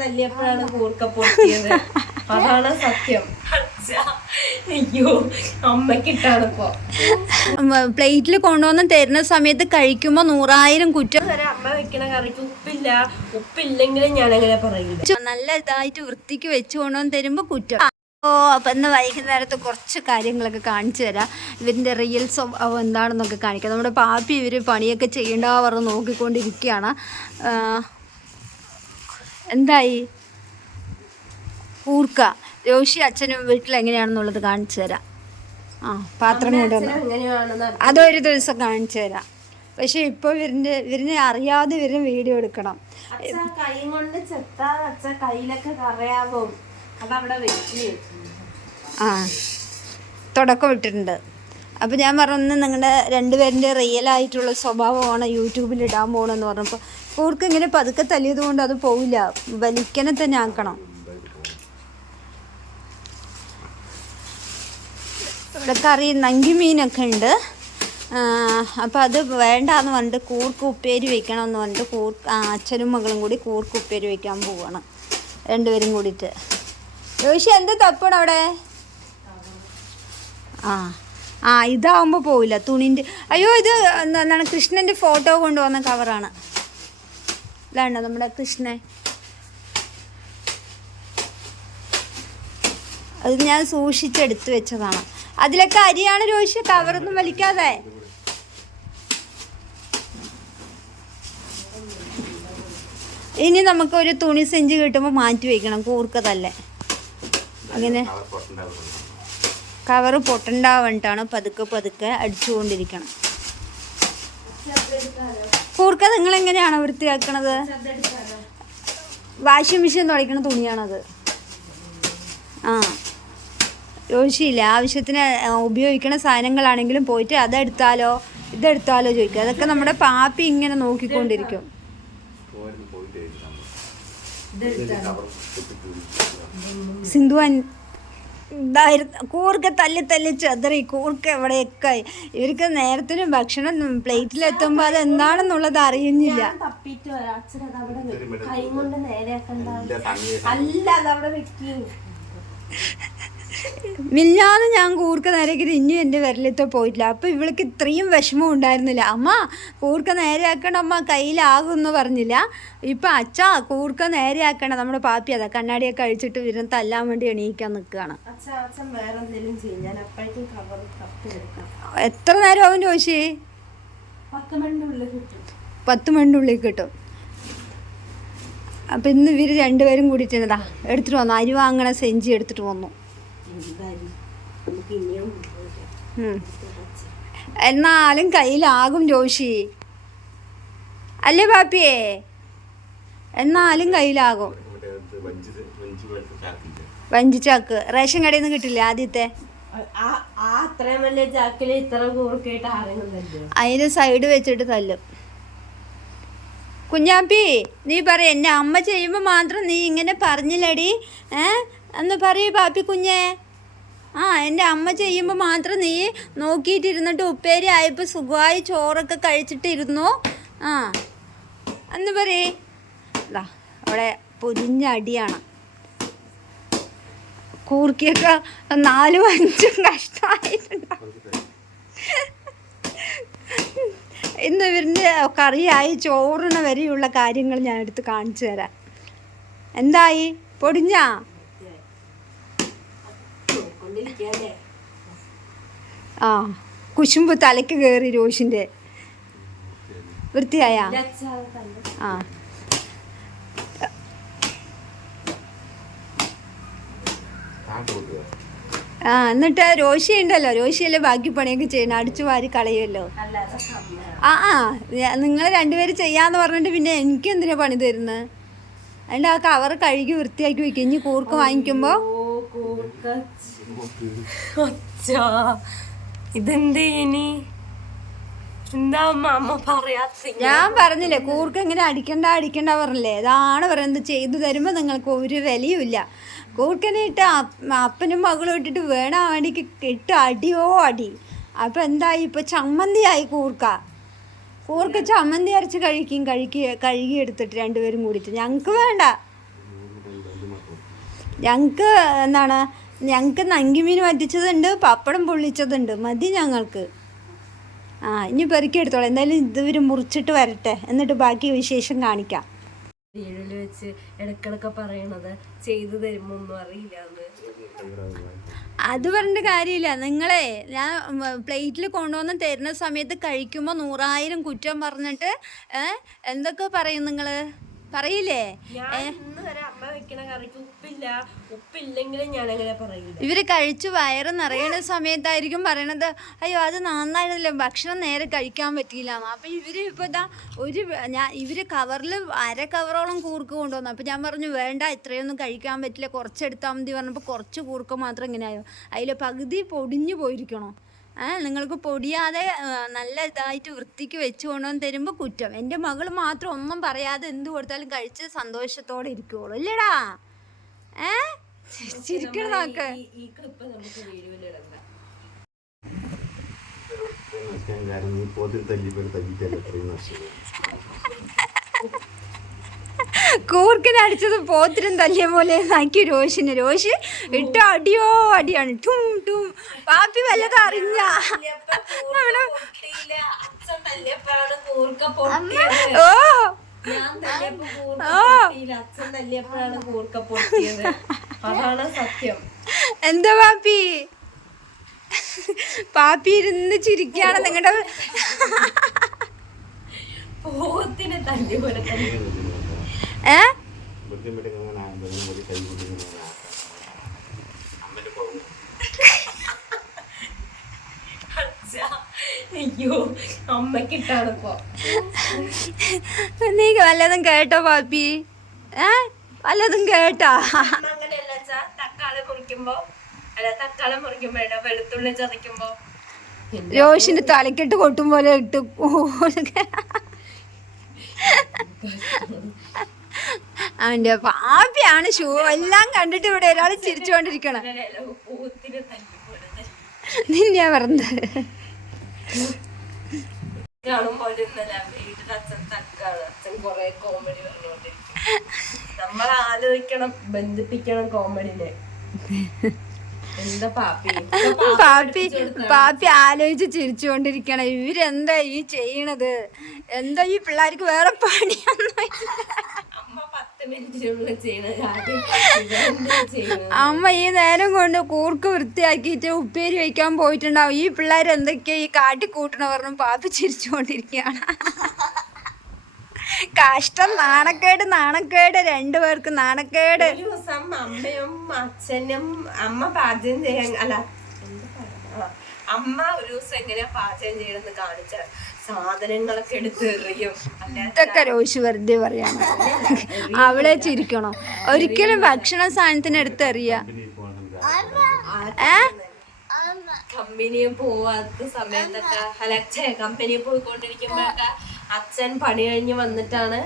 തല്ലിയപ്പോഴാണ് കൂർക്ക പൊട്ടിയത്. അതാണ് സത്യം. അയ്യോ അമ്മക്കിട്ടാണ് ഇപ്പൊ പ്ലേറ്റിൽ കൊണ്ടുവന്ന് തരുന്ന സമയത്ത് കഴിക്കുമ്പോ 100,000 കുറ്റം. അമ്മ വെക്കണ കറിക്ക് ഉപ്പില്ലെങ്കിലും ഞാനങ്ങനെ പറയില്ല. നല്ല ഇതായിട്ട് വൃത്തിക്ക് വെച്ച് കൊണ്ടുവന്ന് തരുമ്പോ കുറ്റം. അപ്പം ഇന്ന് വൈകുന്നേരത്ത് കുറച്ച് കാര്യങ്ങളൊക്കെ കാണിച്ചു തരാം. ഇവരിൻ്റെ റിയൽ സ്വഭാവം എന്താണെന്നൊക്കെ കാണിക്കാം. നമ്മുടെ പാപ്പി ഇവർ പണിയൊക്കെ ചെയ്യേണ്ടവർ നോക്കിക്കൊണ്ടിരിക്കുകയാണ്. എന്തായി കൂർക്ക രോഷി അച്ഛനും വീട്ടിൽ എങ്ങനെയാണെന്നുള്ളത് കാണിച്ചു തരാം. പാത്രം കൊണ്ടുവന്ന് അതൊരു ദിവസം കാണിച്ചു തരാം. പക്ഷെ ഇപ്പോൾ ഇവരിനെ അറിയാതെ ഇവരിന് വീഡിയോ എടുക്കണം. കൈ കൊണ്ട് ചെത്താതെ അച്ഛ കയ്യിലൊക്കെ കറിയാവും. അതവിടെ വെച്ച് തുടക്കം ഇട്ടിട്ടുണ്ട്. അപ്പോൾ ഞാൻ പറഞ്ഞു നിങ്ങളുടെ രണ്ടുപേരിൻ്റെ റിയലായിട്ടുള്ള സ്വഭാവമാണ് യൂട്യൂബിൽ ഇടാൻ പോകണമെന്ന് പറഞ്ഞപ്പോൾ കൂർക്ക് ഇങ്ങനെ പതുക്കെ തല്ലിയത് കൊണ്ട് അത് പോവില്ല, വലിക്കനെ തന്നെ ആക്കണം. ഇവിടെ കറി നങ്കിമീനൊക്കെ ഉണ്ട്. അപ്പോൾ അത് വേണ്ടാന്ന് പറഞ്ഞിട്ട് കൂർക്ക് ഉപ്പേരി വയ്ക്കണമെന്ന് പറഞ്ഞിട്ട് അച്ഛനും മകളും കൂടി കൂർക്ക് ഉപ്പേരി വയ്ക്കാൻ പോവുകയാണ് രണ്ടുപേരും കൂടിയിട്ട്. രോഷി എന്താ തപ്പണം അവിടെ? ഇതാവുമ്പോൾ പോവില്ല തുണിൻ്റെ. അയ്യോ ഇത് എന്താണ് കൃഷ്ണൻ്റെ ഫോട്ടോ കൊണ്ടുവന്ന കവറാണ്. ഇതാണ്ടോ നമ്മുടെ കൃഷ്ണൻ. അത് ഞാൻ സൂക്ഷിച്ചെടുത്ത് വെച്ചതാണ്. അതിലൊക്കെ അരിയാണ് രോഷി, കവറൊന്നും വലിക്കാതെ. ഇനി നമുക്കൊരു തുണി സെഞ്ച് കിട്ടുമ്പോൾ മാറ്റി വയ്ക്കണം കൂർക്കതല്ലേ. അങ്ങനെ കവറ് പൊട്ടണ്ടാവണ്ടാണ് പതുക്കെ പതുക്കെ അടിച്ചുകൊണ്ടിരിക്കണം. കൂർക്ക നിങ്ങളെങ്ങനെയാണോ വൃത്തിയാക്കണത്? Washing machine തുളയ്ക്കണ തുണിയാണത്. യോശിയില്ല ആവശ്യത്തിന് ഉപയോഗിക്കുന്ന സാധനങ്ങളാണെങ്കിലും പോയിട്ട് അതെടുത്താലോ ഇതെടുത്താലോ ചോദിക്കുക. അതൊക്കെ നമ്മുടെ പാപ്പി ഇങ്ങനെ നോക്കിക്കൊണ്ടിരിക്കും. സിന്ധു കൂർക്ക തല്ലി ചെതറി. കൂർക്ക എവിടെയൊക്കെ ഇവർക്ക് നേരത്തിന് ഭക്ഷണം പ്ലേറ്റിലെത്തുമ്പോൾ അത് എന്താണെന്നുള്ളത് അറിയുന്നില്ല. മിഞ്ഞാന്ന് ഞാൻ കൂർക്ക നേരെയാക്കിയിട്ട് ഇനിയും എൻ്റെ വിരലത്തെ പോയിട്ടില്ല. അപ്പോൾ ഇവൾക്ക് ഇത്രയും വിഷമം ഉണ്ടായിരുന്നില്ല. അമ്മ കൂർക്ക നേരെയാക്കണം, അമ്മ കയ്യിലാകുമെന്ന് പറഞ്ഞില്ല. ഇപ്പം അച്ഛാ കൂർക്ക നേരെയാക്കണം. നമ്മുടെ പാപ്പി അതാ കണ്ണാടിയൊക്കെ കഴിച്ചിട്ട് ഇവരെ തല്ലാൻ വേണ്ടി എണീക്കാൻ നിൽക്കുകയാണ്. എത്ര നേരം ആവും ചോദിച്ചേ? 10 മിനിറ്റ് ഉള്ളിൽ കിട്ടും. അപ്പം ഇന്ന് ഇവർ രണ്ടുപേരും കൂടിയിട്ടാ എടുത്തിട്ട് വന്നു. അരി വാങ്ങണ സെഞ്ചി എടുത്തിട്ട് വന്നു. എന്നാലും കയ്യിലാകും ജോഷി അല്ലേ പാപ്പിയേ? എന്നാലും കയ്യിലാകും. വഞ്ചിച്ചാക്ക് റേഷൻ കടയിൽ നിന്ന് കിട്ടില്ല ആദ്യത്തെ. അതിന് സൈഡ് വെച്ചിട്ട് തല്ലും. കുഞ്ഞാപ്പി നീ പറ, എൻ്റെ അമ്മ ചെയ്യുമ്പോൾ മാത്രം നീ ഇങ്ങനെ പറഞ്ഞില്ലടി എന്ന് പറയൂ പാപ്പി കുഞ്ഞേ. എൻ്റെ അമ്മ ചെയ്യുമ്പോൾ മാത്രം നീ നോക്കിയിട്ടിരുന്നിട്ട് ഉപ്പേരി ആയപ്പോൾ സുഖമായി ചോറൊക്കെ കഴിച്ചിട്ടിരുന്നു എന്ന് പറയേ. അവിടെ പൊരിഞ്ഞ അടിയാണ്. കൂർക്കിയൊക്കെ 4ഉം 5ഉം കഷ്ടമായിട്ടുണ്ടാവും. ഇന്ന് ഇവരിൻ്റെ കറിയായി ചോറിന് വരെയുള്ള കാര്യങ്ങൾ ഞാൻ എടുത്ത് കാണിച്ചു തരാം. എന്തായി പൊടിഞ്ഞാ? കുശുമ്പ് തലയ്ക്ക് കയറി രോഷിൻ്റെ. വൃത്തിയായ എന്നിട്ട് രോഷി ഉണ്ടല്ലോ, രോഷിയല്ലേ ബാക്കി പണിയൊക്കെ ചെയ്യണം, അടിച്ചു വാരി കളയുമല്ലോ. നിങ്ങൾ രണ്ടുപേരും ചെയ്യാന്ന് പറഞ്ഞിട്ട് പിന്നെ എനിക്ക് എന്തിനാ പണി തരുന്നത്? അതിൻ്റെ ആ കവർ കഴുകി വൃത്തിയാക്കി വെക്കും. ഇനി കൂർക്ക വാങ്ങിക്കുമ്പോ ഇതെന്ത് ഇനി എന്താ അമ്മ പറയാത്ത? ഞാൻ പറഞ്ഞില്ലേ കൂർക്ക ഇങ്ങനെ അടിക്കണ്ട പറഞ്ഞില്ലേ. അതാണ് പറയുന്നത്. ചെയ്തു തരുമ്പോൾ നിങ്ങൾക്ക് ഒരു വിലയുമില്ല. കൂർക്കനെ ഇട്ട് അപ്പനും മകളും ഇട്ടിട്ട് വേണം വേണ്ടിക്ക് ഇട്ട് അടിയോ അടി. അപ്പം എന്തായി? ഇപ്പോൾ ചമ്മന്തിയായി കൂർക്ക. കൂർക്ക് ചമ്മന്തി അരച്ച് കഴുകി എടുത്തിട്ട് രണ്ടുപേരും കൂടിയിട്ട്. ഞങ്ങൾക്ക് വേണ്ട, ഞങ്ങൾക്ക് എന്താണ്, ഞങ്ങൾക്ക് നങ്കിമീൻ വറ്റിച്ചതുണ്ട്, പപ്പടം പൊള്ളിച്ചതുണ്ട്, മതി ഞങ്ങൾക്ക്. ഇനി പെറുക്കി എടുത്തോളാം. എന്തായാലും ഇതുവരെ മുറിച്ചിട്ട് വരട്ടെ, എന്നിട്ട് ബാക്കി വിശേഷം കാണിക്കാം. വീടില് വെച്ച് ഇടക്കിടക്ക് പറയണത് ചെയ്തു തരുമ്പോ ഒന്നും അറിയില്ല. അത് പറഞ്ഞിട്ട് കാര്യമില്ല. നിങ്ങളെ ഞാൻ പ്ലേറ്റിൽ കൊണ്ടുവന്ന് തരുന്ന സമയത്ത് കഴിക്കുമ്പോൾ 100,000 കുറ്റം പറഞ്ഞിട്ട് എന്തൊക്കെ പറയും നിങ്ങൾ, പറയില്ലേ? ഇവര് കഴിച്ചു വയറ് നിറയുന്ന സമയത്തായിരിക്കും പറയണത്, അയ്യോ അത് നന്നായിട്ടില്ല, ഭക്ഷണം നേരെ കഴിക്കാൻ പറ്റിയില്ല. അപ്പം ഇവര് ഇപ്പോൾ ഇതാ ഇവര് കവറിൽ അര കവറോളം കൂർക്ക് കൊണ്ടുവന്നു. അപ്പം ഞാൻ പറഞ്ഞു വേണ്ട, ഇത്രയൊന്നും കഴിക്കാൻ പറ്റില്ല, കുറച്ചെടുത്താൽ മതി പറഞ്ഞപ്പോൾ കുറച്ച് കൂർക്ക് മാത്രം ഇങ്ങനെയായോ. അതിൽ പകുതി പൊടിഞ്ഞു പോയിരിക്കണോ? നിങ്ങൾക്ക് പൊടിയാതെ നല്ല ഇതായിട്ട് വൃത്തിക്ക് വെച്ച് കൊണ്ടുവന്ന് തരുമ്പോൾ കുറ്റം. എൻ്റെ മകൾ മാത്രം ഒന്നും പറയാതെ എന്ത് കൊടുത്താലും കഴിച്ച് സന്തോഷത്തോടെ ഇരിക്കുള്ളൂ, ഇല്ലടാ? ചിരിക്കണം നോക്ക്. കൂർക്കിനടിച്ചത് പോത്തിനും തല്ലിയ പോലെ ആക്കി രോഷിന്. രോഷി ഇട്ട അടിയോ അടിയാണ്. ടൂം ടൂം. പാപ്പി വല്ലതും അറിഞ്ഞ എന്താ പാപ്പി? പാപ്പി ഇരുന്ന് ചിരിക്കാണ്. നിങ്ങളുടെ പോത്തിനെ തല്ലി പോലെ അയ്യോ അമ്മക്കിട്ടാണിപ്പോ. നീ വല്ലതും കേട്ടോ പാപ്പി? വല്ലതും കേട്ടാ? അങ്ങനെയല്ല, തക്കാളി മുറിക്കുമ്പോ വെളുത്തുള്ളി ചതയ്ക്കുമ്പോ രോഷിന് തലക്കെട്ട് കൊട്ടും പോലെ ഇട്ട് അവന്റെ പാപ്പിയാണ്. ഷൂ എല്ലാം കണ്ടിട്ട് ഇവിടെ ഒരാൾ ചിരിച്ചുകൊണ്ടിരിക്കണം. നിന്നെയാ പറഞ്ഞത്. നമ്മൾ ആലോചിക്കണം, ബന്ധിപ്പിക്കണം കോമഡിനെ. എന്താ പാപ്പി ആലോചിച്ച് ചിരിച്ചുകൊണ്ടിരിക്കണം. ഇവരെന്താ ഈ ചെയ്യണത്? എന്താ ഈ പിള്ളേർക്ക് വേറെ പണിയൊന്നും? അമ്മ ഈ നേരം കൊണ്ട് കൂർക്ക് വൃത്തിയാക്കിയിട്ട് ഉപ്പേരി വയ്ക്കാൻ പോയിട്ടുണ്ടാവും. ഈ പിള്ളേർ എന്തൊക്കെയാ ഈ കാട്ടിക്കൂട്ടണ പറഞ്ഞു പാപ്പി ചിരിച്ചുകൊണ്ടിരിക്കുകയാണ്. കഷ്ടം. നാണക്കേട് രണ്ടുപേർക്ക് നാണക്കേട്. ഒരു ദിവസം അമ്മയും അച്ഛനും അമ്മ പാചകം ചെയ്യാൻ അമ്മ ഒരു ദിവസം എങ്ങനെയാ പാചകം ചെയ്യണമെന്ന് കാണിച്ച സാധനങ്ങളൊക്കെ എടുത്ത് എറിയും. ഇതൊക്കെ രോഷി വെറുതെ പറയാണ്. അവളെ ചിരിക്കണോ? ഒരിക്കലും ഭക്ഷണ സാധനത്തിന് എടുത്ത് എറിയ. കമ്പനിയിൽ പോവാത്ത സമയത്തൊക്കെ കമ്പനിയിൽ പോയിക്കൊണ്ടിരിക്കുമ്പോഴൊക്കെ അച്ഛൻ പണി കഴിഞ്ഞ് വന്നിട്ടാണ്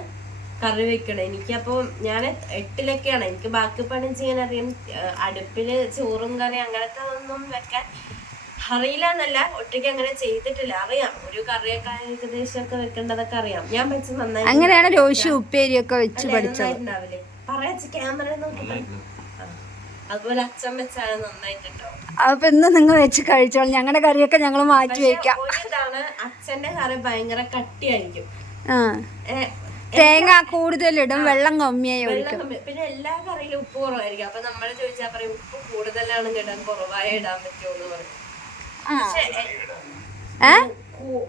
കറി വെക്കണത്. എനിക്കപ്പോൾ ഞാൻ 8-ലൊക്കെയാണ്. എനിക്ക് ബാക്കി പണി ചെയ്യാൻ അറിയാം. അടുപ്പില് ചോറും കറി അങ്ങനത്തെ ഒന്നും വെക്കാൻ അറിയില്ല എന്നല്ല, ഒറ്റയ്ക്ക് അങ്ങനെ ചെയ്തിട്ടില്ല. അറിയാം, ഒരു കറിയൊക്കെ ഏകദേശം ഒക്കെ വെക്കേണ്ടതൊക്കെ അറിയാം. ഞാൻ വെച്ച് നന്നായി. അങ്ങനെയാണ് രോഷി ഉപ്പേരിയൊക്കെ വെച്ച് പഠിച്ചത്. പറയാ ക്യാമറ നോക്കി. അതുപോലെ അച്ഛൻ വെച്ചാണ് നന്നായിട്ടുണ്ടാവും. അപ്പൊ ഇന്ന് നിങ്ങൾ വെച്ച് കഴിച്ചോളൂ. ഞങ്ങളുടെ കറിയൊക്കെ ഞങ്ങൾ മാറ്റി വെക്കാം. ഇതാണ് അച്ഛന്റെ കറി ഭയങ്കര കട്ടിയായിരിക്കും. തേങ്ങ കൂടുതലിടും, വെള്ളം കമ്മിയായി ഒഴിക്കും. പിന്നെ എല്ലാ കറിയിലും ഉപ്പ് കുറവായിരിക്കും. അപ്പൊ നമ്മൾ ചോദിച്ചാൽ പറയും ഉപ്പ് കൂടുതലാണെങ്കിൽ ഇടാൻ കുറവായി ഇടാൻ പറ്റുമോ എന്ന് പറയും. പക്ഷെ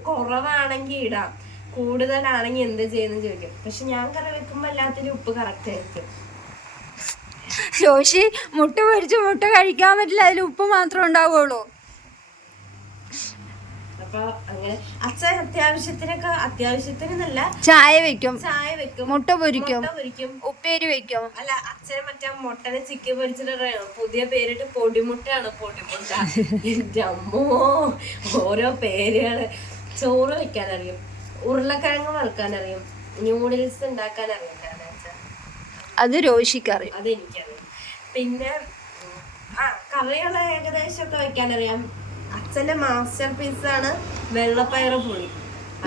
കുറവാണെങ്കിൽ ഇടാം, കൂടുതലാണെങ്കിൽ എന്ത് ചെയ്യുന്ന ചോദിക്കും. പക്ഷെ ഞാൻ കറി വെക്കുമ്പോ എല്ലാത്തിനും ഉപ്പ് കറക്റ്റ് ആയിരിക്കും. രോഷി മുട്ട പൊരിച്ച് മുട്ട കഴിക്കാൻ പറ്റില്ല, അതിൽ ഉപ്പ് മാത്രമേ ഉണ്ടാവുള്ളൂ. അപ്പൊ അങ്ങനെ അച്ഛൻ അത്യാവശ്യത്തിനല്ല ചായ വെക്കും, മുട്ട പൊരിക്കും, ഉപ്പേരി വെക്കും. അല്ല, അച്ഛൻ മറ്റേ മുട്ടനെ ചിക്കൻ പൊരിച്ചിട്ട് പുതിയ പേരിട്ട് പൊടിമുട്ടയാണ്. പൊടിമുട്ട. ജമ്മോ, ഓരോ പേരുകള്. ചോറ് വെക്കാനറിയും, ഉരുളക്കിഴങ്ങ് വറുക്കാനറിയും, ന്യൂഡിൽസ് ഉണ്ടാക്കാനറിയും. അത് രോഷിക്കറിയും, അതെനിക്കറിയാം. പിന്നെ കറികള് ഏകദേശം ഒക്കെ വെക്കാനറിയാം. അച്ഛന്റെ മാസ്റ്റർ പീസാണ് വെള്ളപ്പയറ് പുളി.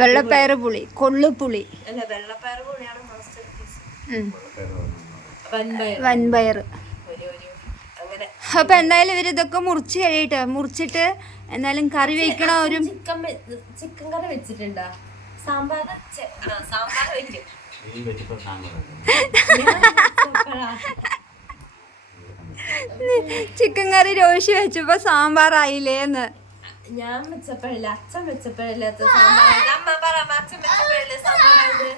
വെള്ളപ്പയറ് പുളി, കൊള്ളുപുളി അല്ല, വെള്ളപ്പയർ പുളിയാണ് മാസ്റ്റർ പീസ്. വൻപയർ. അങ്ങനെ അപ്പൊ എന്തായാലും ഇവരിതൊക്കെ മുറിച്ചിട്ട് എന്തായാലും കറി വെക്കണ ഒരു ചിക്കൻ കറി വെച്ചിട്ടുണ്ടാ? സാമ്പാർ വെക്കും. ചിക്കൻ കറി രോഷി വെച്ചപ്പോ സാമ്പാറായില്ലേന്ന്. ഞാൻ വെച്ചപ്പോഴല്ല, അച്ഛൻ വെച്ചപ്പോഴല്ലേ സാമ്പാറായത്.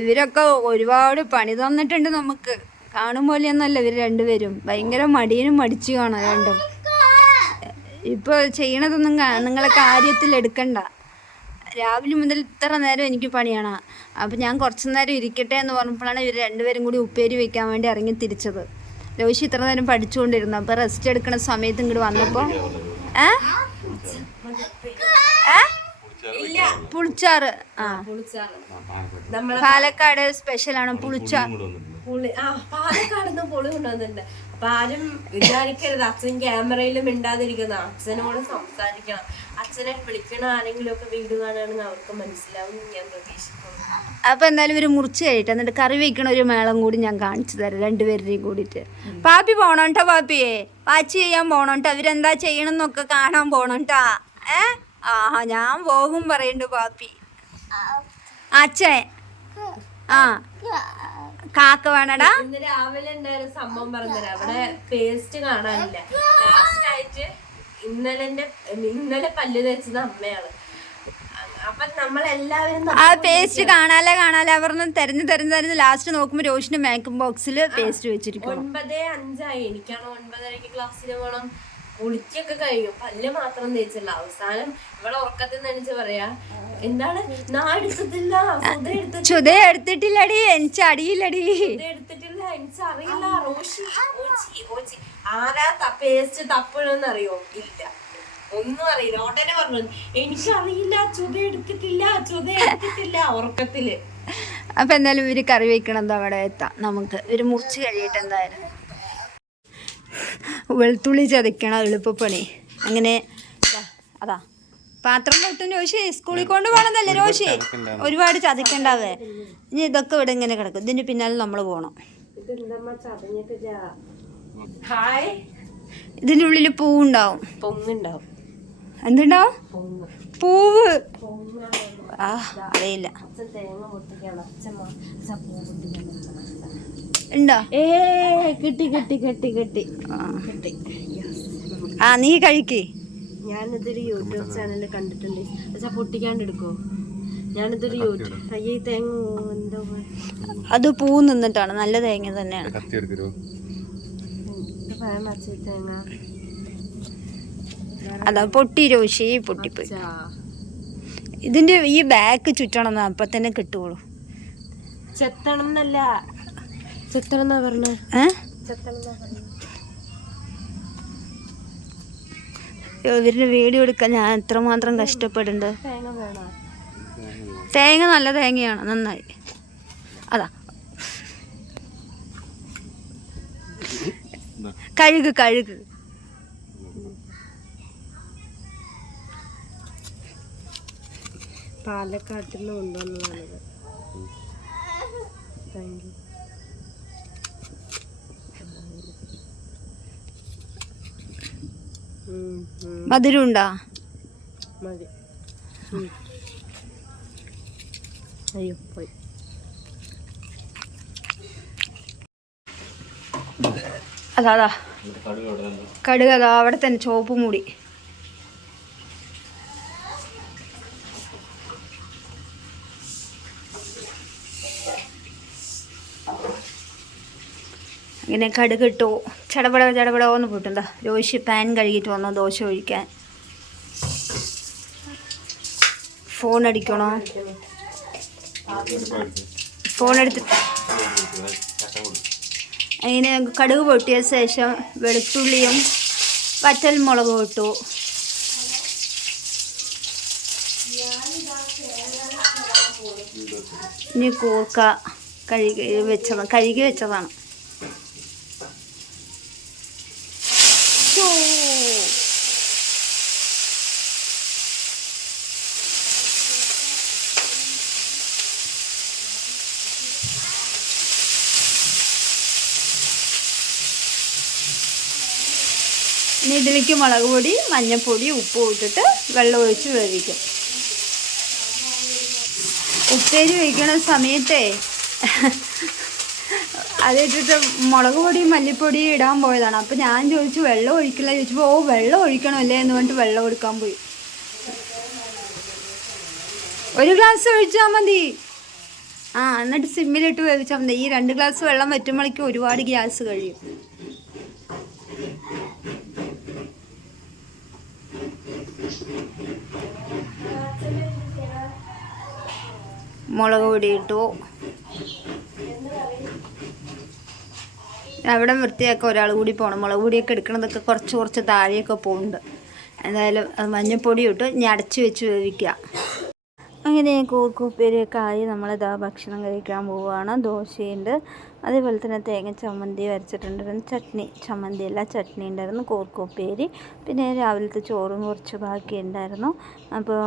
ഇവരൊക്കെ ഒരുപാട് പണി തന്നിട്ടുണ്ട് നമുക്ക്. കാണുമ്പോലെയൊന്നല്ല ഇവർ രണ്ടുപേരും. ഭയങ്കര മടിയനും മടിച്ചു കാണാം രണ്ടും. ഇപ്പൊ ചെയ്യണതൊന്നും നിങ്ങളെ കാര്യത്തിൽ എടുക്കണ്ട. രാവിലെ മുതൽ ഇത്ര നേരം എനിക്ക് പണിയാണ്. അപ്പം ഞാൻ കുറച്ചു നേരം ഇരിക്കട്ടെ എന്ന് പറഞ്ഞപ്പോഴാണ് ഇവർ രണ്ടുപേരും കൂടി ഉപ്പേരി വെക്കാൻ വേണ്ടി ഇറങ്ങി തിരിച്ചത്. രോഷി ഇത്ര നേരം പഠിച്ചുകൊണ്ടിരുന്നു. അപ്പം റെസ്റ്റ് എടുക്കുന്ന സമയത്ത് ഇങ്ങോട്ട് വന്നപ്പോൾ പുളിച്ചാറ്. പാലക്കാട് സ്പെഷ്യലാണ് പുളിച്ചാറ്. പാലക്കാട് പുളി കൊണ്ടുവന്നിട്ടുണ്ട്. അപ്പൊ ആരും വിചാരിക്കരുത് അച്ഛൻ ക്യാമറയിലും മിണ്ടാതിരിക്കുന്ന. അച്ഛനോട് സംസാരിക്കണം. അച്ഛനെ വിളിക്കണ ആരെങ്കിലും ഒക്കെ വീട് കാണുകയാണെങ്കിൽ അവർക്ക് മനസ്സിലാവും ഞാൻ പ്രതീക്ഷിക്കുന്നു. അപ്പൊ എന്തായാലും ഒരു മുറിച്ച് കഴിയട്ടെ, എന്നിട്ട് കറി വെക്കണ ഒരു മേളം കൂടി ഞാൻ കാണിച്ചു തരാം രണ്ടുപേരുടെയും കൂടിയിട്ട്. പാപ്പി പോണോട്ടോ, പാപ്പിയെ വാച്ച് ചെയ്യാൻ പോണോട്ടോ. അവരെന്താ ചെയ്യണമെന്നൊക്കെ കാണാൻ പോണോട്ടാ. ഞാൻ പോകും പറയുന്നുണ്ട് പാപ്പി. അച്ഛൻ കാക്ക വേണടാ. ഇന്ന് രാവിലെ ഉണ്ടായ സംഭവം പറഞ്ഞുതരാം. അവിടെ പേസ്റ്റ് കാണാനില്ല. ലാസ്റ്റ് ആയിട്ട് ഇന്നലെ പല്ല് തേച്ചത് അമ്മയാണ്. അപ്പൊ നമ്മളെല്ലാവരും ആ പേസ്റ്റ് കാണാലെ അവരൊന്ന് തെരഞ്ഞ് ലാസ്റ്റ് നോക്കുമ്പോ രോഷിന്റെ മേക്കപ്പ് ബോക്സിൽ പേസ്റ്റ് വെച്ചിരിക്കും. 9:05 എനിക്കാണ് 9:30 ക്ലാസ്സിൽ പോകണം. കുളിക്കൊക്കെ കഴിഞ്ഞു, പല്ല് മാത്രം തേച്ചില്ല. അവസാനം ഇവിടെ ഉറക്കത്തിൽ നനച്ച് പറയാ, എന്താണ് ചുത എടുത്തിട്ടില്ലടി, എനിക്ക് അടിയില്ലടി, എടുത്തിട്ടില്ല, എനിക്ക് അറിയില്ല. റോഷി ആരാ പേസ്റ്റ് തപ്പണെന്ന് അറിയോ? ഇല്ല, ഒന്നും അറിയില്ല. ഉടനെ പറഞ്ഞു എനിക്കറിയില്ല, ചുത എടുത്തിട്ടില്ല ഉറക്കത്തില്. അപ്പൊ എന്തായാലും ഇവര് കറി വെക്കണത് അവിടെ എത്താം. നമുക്ക് ഇവര് മുറിച്ച് കഴിയട്ടെ. എന്തായാലും വെളുത്തുള്ളി ചതയ്ക്കണം, എളുപ്പപ്പണി. അങ്ങനെ അതാ പാത്രം പൊട്ടും. രോഷി സ്കൂളിൽ കൊണ്ട് പോകണമെന്നല്ലേ രോഷി? ഒരുപാട് ചതയ്ക്കണ്ടാവേ. ഇനി ഇതൊക്കെ ഇവിടെ ഇങ്ങനെ കിടക്കും. ഇതിന് പിന്നാലെ നമ്മൾ പോകണം. ഇതിൻ്റെ ഉള്ളിൽ പൂവുണ്ടാവും, പൊങ്ങുണ്ടാവും. എന്തുണ്ടാവും? പൂവ്. അറിയില്ല ഉണ്ടോ? കിട്ടി. നീ കഴിക്ക്. ഞാനിതൊരു യൂട്യൂബ് ചാനലിൽ കണ്ടിട്ടുണ്ട്. പൊട്ടിക്കാണ്ട് എടുക്കോ? ഞാനിതൊരു യൂട്യൂബ് തേങ്ങ എന്തോ അത് പൂ നിന്നിട്ടാണ്. നല്ല തേങ്ങ തന്നെയാണ്. തേങ്ങ അതാ പൊട്ടി രോഷി, പൊട്ടിപ്പോയി. ഇതിന്റെ ഈ ബാക്ക് ചുറ്റണം, അപ്പൊ തന്നെ കിട്ടുള്ളൂ. ചെത്തണം എന്നല്ല, ചെത്തണം എന്നാ പറഞ്ഞ. ഇവരുടെ വീഡിയോ എടുക്കാൻ ഞാൻ എത്രമാത്രം കഷ്ടപ്പെടുന്നുണ്ട്. തേങ്ങ നല്ല തേങ്ങയാണ്, നന്നായി. അതാ കഴുക് പാലക്കാട്ടിൽ നിന്ന് കൊണ്ടുവന്നതാണിത്. Thank you. മധുരമുണ്ടോ? മതി. അയ്യോ പോയി. അതാ കടുക് അതാ അവിടെ തന്നെ, ചുവപ്പ് മൂടി. ഇങ്ങനെ കടുക് ഇട്ടു. ചടപടോന്ന് പോയിട്ടുണ്ടോ? രോഷി പാൻ കഴുകിയിട്ട് വന്നോ ദോശ ഒഴിക്കാൻ. ഫോൺ അടിക്കണോ? ഫോൺ എടുത്തിട്ട് അതിന് കടുക് പൊട്ടിയ ശേഷം വെളുത്തുള്ളിയും വറ്റൽ മുളകും ഇട്ടു. ഇനി കൂർക്ക കഴുകി വെച്ചതാണ്. ഇനി ഇതിലേക്ക് മുളക് പൊടി, മഞ്ഞൾപ്പൊടി, ഉപ്പും ഇട്ടിട്ട് വെള്ളം ഒഴിച്ച് വേവിക്കും. ഉപ്പേരി വയ്ക്കണ സമയത്തേ അതിട്ടിട്ട് മുളക് പൊടിയും മല്ലിപ്പൊടിയും ഇടാൻ പോയതാണ്. അപ്പം ഞാൻ ചോദിച്ചു വെള്ളം ഒഴിക്കില്ല ചോദിച്ചപ്പോൾ വെള്ളം ഒഴിക്കണമല്ലേ എന്ന് പറഞ്ഞിട്ട് വെള്ളം എടുക്കാൻ പോയി. ഒരു ഗ്ലാസ് ഒഴിച്ചാൽ മതി. എന്നിട്ട് സിമ്മിലിട്ട് വേവിച്ചാൽ മതി. ഈ 2 ഗ്ലാസ് വെള്ളം വറ്റുമ്പോഴേക്കും ഒരുപാട് ഗ്യാസ് കഴിയും. മുളക് പൊടി ഇട്ടു. അവിടെ വൃത്തിയാക്കാൻ ഒരാൾ കൂടി പോകണം. മുളക് പൊടിയൊക്കെ എടുക്കണതൊക്കെ കുറച്ച് താഴെയൊക്കെ പോകുന്നുണ്ട്. എന്തായാലും മഞ്ഞൾപ്പൊടി ഇട്ട് ഇനി അടച്ച് വെച്ച് വേവിക്കുക. അങ്ങനെ കൂർക്കുപ്പേരിയൊക്കെ ആയി നമ്മളിതാ ഭക്ഷണം കഴിക്കാൻ പോവുകയാണ്. ദോശയുണ്ട്, അതേപോലെ തന്നെ തേങ്ങ ചമ്മന്തി വരച്ചിട്ടുണ്ടായിരുന്നു. ചമ്മന്തി അല്ല ചട്നി ഉണ്ടായിരുന്നു, കൂർക്കുപ്പേരി, പിന്നെ രാവിലത്തെ ചോറും കുറച്ച് ബാക്കി ഉണ്ടായിരുന്നു. അപ്പോൾ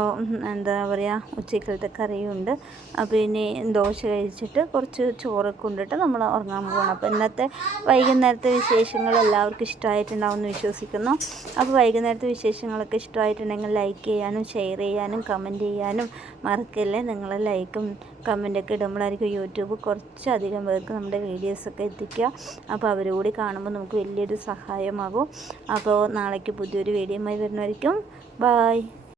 എന്താ പറയുക, ഉച്ചക്കലത്തെ കറിയുണ്ട്. അപ്പോൾ ഇനി ദോശ കഴിച്ചിട്ട് കുറച്ച് ചോറൊക്കെ കൊണ്ടിട്ട് നമ്മൾ ഉറങ്ങാൻ പോകണം. അപ്പോൾ ഇന്നത്തെ വൈകുന്നേരത്തെ വിശേഷങ്ങൾ എല്ലാവർക്കും ഇഷ്ടമായിട്ടുണ്ടാവുമെന്ന് വിശ്വസിക്കുന്നു. അപ്പോൾ വൈകുന്നേരത്തെ വിശേഷങ്ങളൊക്കെ ഇഷ്ടമായിട്ടുണ്ടെങ്കിൽ ലൈക്ക് ചെയ്യാനും ഷെയർ ചെയ്യാനും കമൻറ്റ് ചെയ്യാനും മറക്കല്ലേ. നിങ്ങൾ ലൈക്കും കമൻറ്റൊക്കെ ഇടുമ്പോഴായിരിക്കും യൂട്യൂബ് കുറച്ചധികം പേർക്ക് നമ്മുടെ വീഡിയോസൊക്കെ എത്തിക്കുക. അപ്പോൾ അവരുകൂടി കാണുമ്പോൾ നമുക്ക് വലിയൊരു സഹായമാകും. അപ്പോൾ നാളേക്ക് പുതിയൊരു വീഡിയോയുമായി വരുന്നതായിരിക്കും. ബായ്.